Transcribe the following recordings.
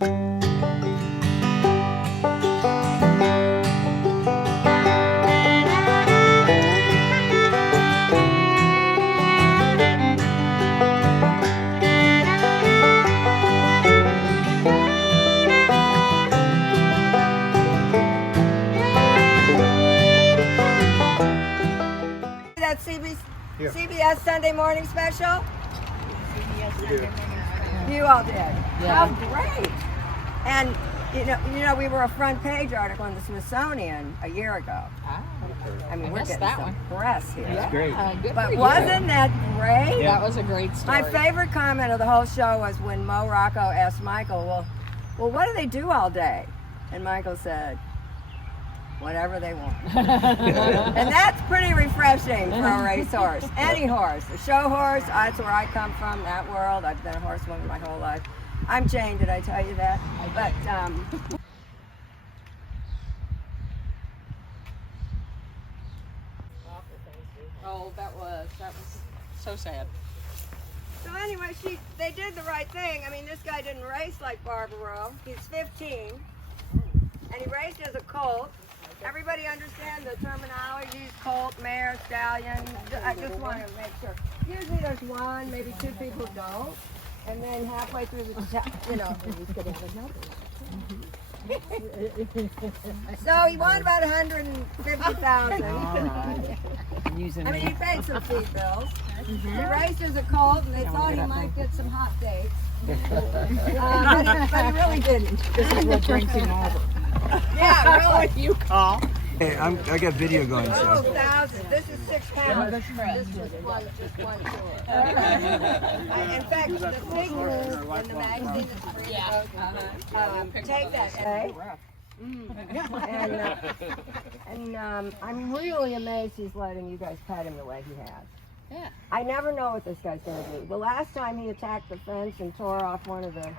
CBS Sunday morning special? CBS Sunday morning special. You all did. Yeah. How great! And you know, we were a front page article in the Smithsonian a year ago. I mean, we're getting some press here. That's great. But wasn't that great? Yeah. That was a great story. My favorite comment of the whole show was when Mo Rocco asked Michael, well, what do they do all day? And Michael said, whatever they want. And that's pretty refreshing for a racehorse. Any horse. A show horse, that's where I come from, that world. I've been a horsewoman my whole life. I'm chained, did I tell you that? But, oh, that was so sad. So anyway, they did the right thing. I mean, this guy didn't race like Barbaro. He's 15, and he raced as a colt. Everybody understand the terminologies, colt, mare, stallion? I just want to make sure. Usually there's one, maybe two people don't. And then halfway through the, so he won about 150,000. I mean, he paid some feed bills. He raced as a colt, and they thought he might get some hot dates. But he really didn't. This is what drinking over. Yeah, really. You call. Hey, I got video going. Oh, So. thousands. This is 6 pounds. This was just one tour. In fact, the figures in the magazine that's free to go, take that. Okay? And I'm really amazed he's letting you guys pet him the way he has. Yeah. I never know what this guy's going to do. The last time he attacked the fence and tore off one of the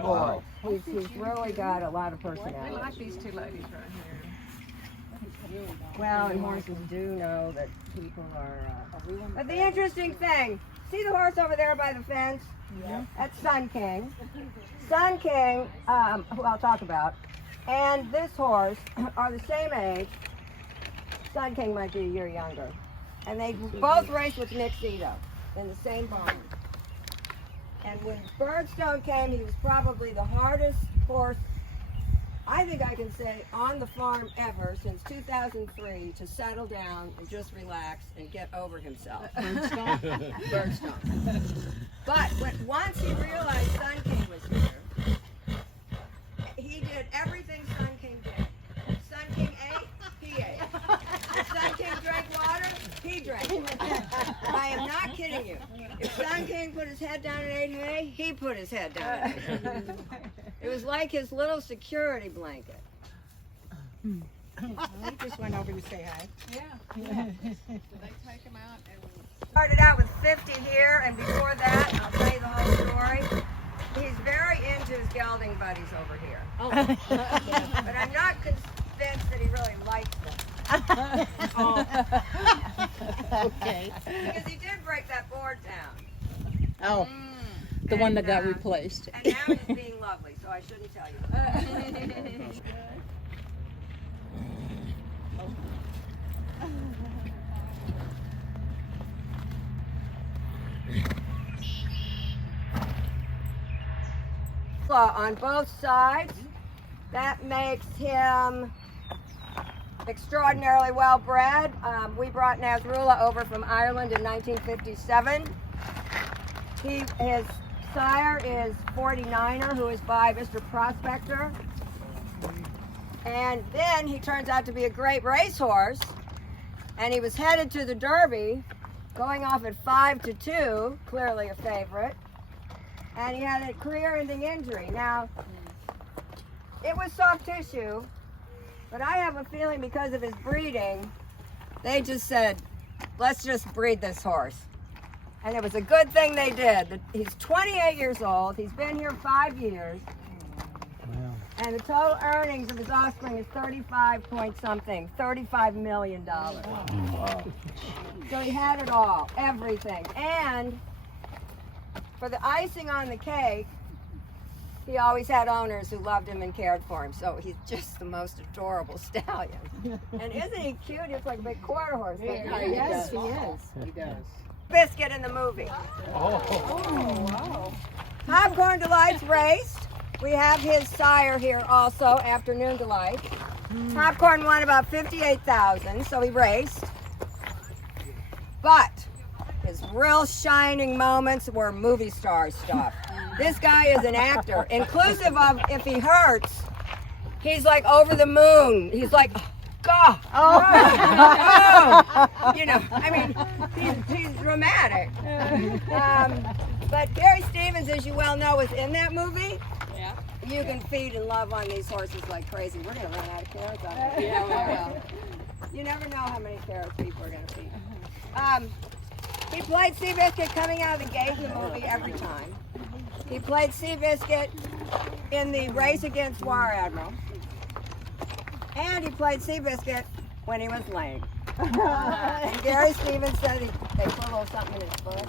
boards. He's really got a lot of personality. I like these two ladies right here. Well, and horses do know that people are... But the interesting thing, see the horse over there by the fence? Yeah. That's Sun King. Sun King, who I'll talk about, and this horse are the same age. Sun King might be a year younger. And they both raced with Nick Zito in the same barn. And when Birdstone came, he was probably the hardest horse, I think I can say, on the farm ever since 2003 to settle down and just relax and get over himself. Birdstone? Birdstone. But once he realized Sun King was here, he did everything Sun King did. Sun King ate, he ate. If Sun King drank water, he drank it. I am not kidding you. If Sun King put his head down and ate hay, he put his head down and ate hay. It was like his little security blanket. We just went over to say hi. Yeah. Did they take him out? Started out with 50 here, and before that, I'll tell you the whole story. He's very into his gelding buddies over here. Oh. But I'm not convinced that he really likes them. Okay. Because he did break that board down. Oh, the one that got replaced. And now he's being lovely, so I shouldn't tell you. On both sides, that makes him extraordinarily well bred. We brought Nasrullah over from Ireland in 1957. His sire is 49er, who is by Mr. Prospector. And then he turns out to be a great racehorse, and he was headed to the Derby, going off at 5-2, clearly a favorite. And he had a career-ending injury. Now, it was soft tissue, but I have a feeling because of his breeding, they just said, let's just breed this horse. And it was a good thing they did. He's 28 years old. He's been here 5 years. Wow. And the total earnings of his offspring is 35 million dollars. Wow. So he had it all, everything. And for the icing on the cake, he always had owners who loved him and cared for him. So he's just the most adorable stallion. And isn't he cute? He's like a big quarter horse. Yes, he is. He does. Biscuit in the movie. Oh, wow. Popcorn Delight's raced. We have his sire here also, Afternoon Delight. Popcorn won about 58,000, so he raced. But his real shining moments were movie star stuff. This guy is an actor, inclusive of if he hurts, he's like over the moon. He's like, God, oh. You know, I mean, he's dramatic. But Gary Stevens, as you well know, was in that movie. Yeah. You can feed and love on these horses like crazy. We're going to run out of carrots on it. Yeah, we will. You never know how many carrots people are going to feed. He played Seabiscuit coming out of the gate in the movie every time. He played Seabiscuit in the race against War Admiral. And he played Seabiscuit when he was lame. And Gary Stevens said they put a little something in his foot.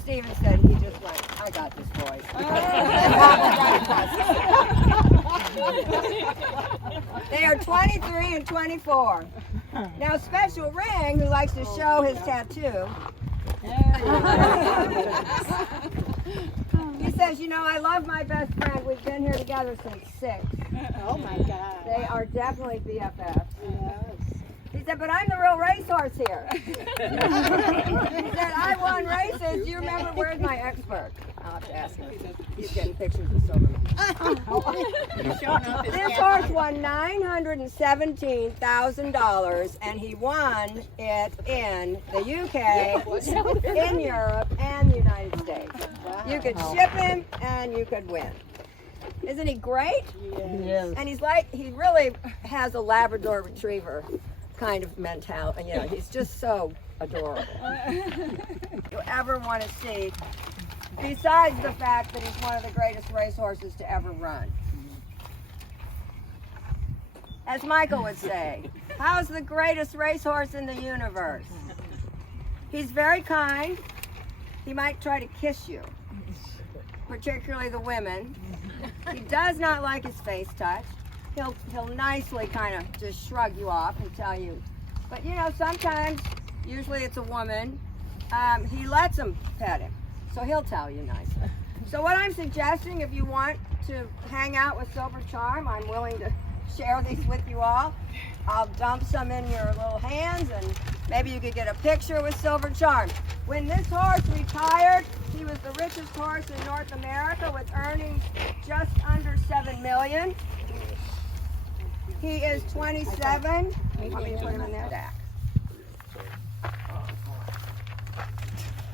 Stevens said he just went, I got this, boys. They are 23 and 24. Now, Special Ring, who likes to show his tattoo, he says, you know, I love my best friend. We've been here together since 6. Oh my God. They are definitely BFFs. He said, but I'm the real racehorse here. He said, I won races. Do you remember where's my expert? I'll have to ask him. He's getting pictures of Silverman. This horse won $917,000, and he won it in the UK, in Europe, and the United States. You could ship him, and you could win. Isn't he great? Yes. And he's like, he really has a Labrador Retriever kind of mentality. You know, he's just so adorable. You ever want to see, besides the fact that he's one of the greatest racehorses to ever run. As Michael would say, how's the greatest racehorse in the universe? He's very kind. He might try to kiss you, particularly the women. He does not like his face touch. He'll nicely kind of just shrug you off and tell you. But you know, sometimes, usually it's a woman, he lets them pet him. So he'll tell you nicely. So what I'm suggesting, if you want to hang out with Silver Charm, I'm willing to share these with you all. I'll dump some in your little hands and maybe you could get a picture with Silver Charm. When this horse retired, he was the richest horse in North America with earnings just under $7 million. He is 27. Want me to put him in there?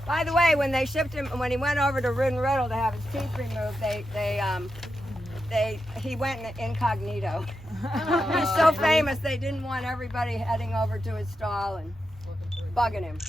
By the way, when they shipped him, when he went over to Ridden Riddle to have his teeth removed, he went incognito. He's so famous, they didn't want everybody heading over to his stall and bugging him.